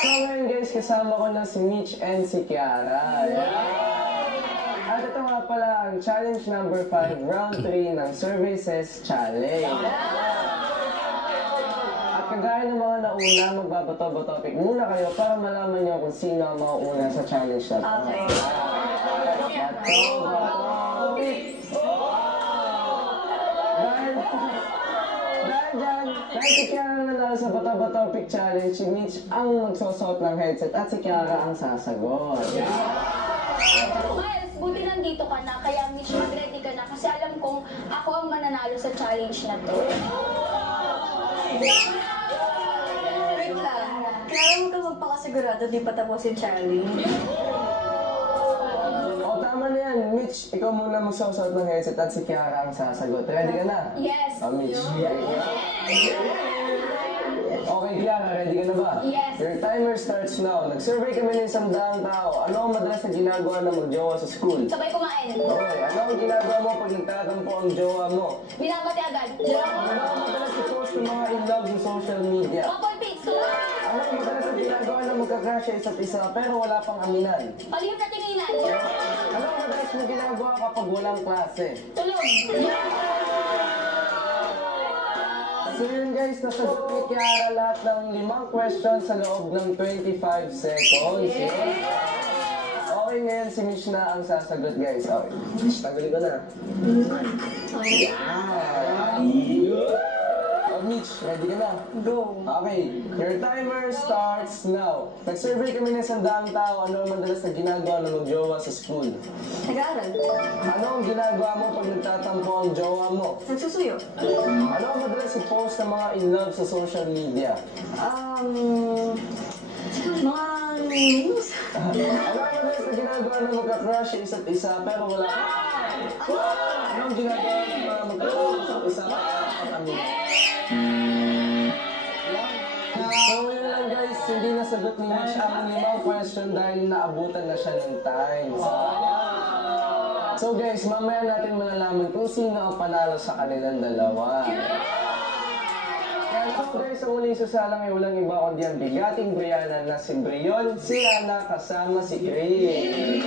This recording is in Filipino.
So ngayon guys, kasama ko na si Mitch and si Kiara. At ito nga pala ang challenge number 5, round 3 ng Services Challenge. At kagaya ng mga nauna, magbabato-topic muna kayo para malaman nyo kung sino ang mauuna sa challenge na ito. Okay. Dahil si Kiara nanalo sa Bato-Topic Challenge, si Mitch ang magsusot ng headset at si Kiara ang sasagot. Miles, buti nandito ka na, kaya Mitch, mag-ready ka na kasi alam kong ako ang mananalo sa challenge na to. Wait lang. Kaya huwag ka magpakasigurado di pa tapos yung challenge. O tama na yan, Mitch, ikaw muna magsusot ng headset at si Kiara ang sasagot. Ready ka na? Yes. Mitch. Okay, Kiara, ready ka na ba? Yes. Your timer starts now. Nag-survey kami ng 100 tao. Ano ang madalas na ginagawa ng mag-jowa sa school? Sabay kumain. Okay, ano ang ginagawa mo pag nagtatampo ang jowa mo? Binabati agad. Ano ang madalas i-post ng mga in-love sa social media? Couple pics. Kumain. Ano ang madalas na ginagawa ng magka-crush sa isa't isa pero wala pang aminan? Palihim na tinginan. Ano ang madalas na ginagawa kapag walang klase? Tulog. So yun guys, nasagot ni Kiara lahat ng 5 questions sa loob ng 25 seconds. Okay, ngayon si Mitch na ang sasagot guys. Okay, Mitch, tanggalin ko na. Oh, Mitch, ready ka na? Go. Okay, your timer starts now. Nag-survey kami ng 100 tao, ano ang madalas na ginagawa ng mag-jowa sa school? Nag-aaral. Ano ang ginagawa mo pag nagtatampo ang jowa mo? Nagsusuyo. Ano ang madalas i-post ng mga in-love sa social media? Mga news. Ano ang madalas na ginagawa ng magka-crush sa isa't isa pero wala ka? Ano ang ginagawa ng mga magka-crush sa isa't isa pero wala kang amin? So yun lang guys, hindi nasagot ni Mitch ang 5 question dahil naabutan na siya ng time. So guys, mamaya natin malalaman kung sino ang panalo sa kanilang dalawa. Kaya so guys, ang uling sasalang ay walang iba kundi ang bigating Brianna na si Brion, si Ana kasama si Chris.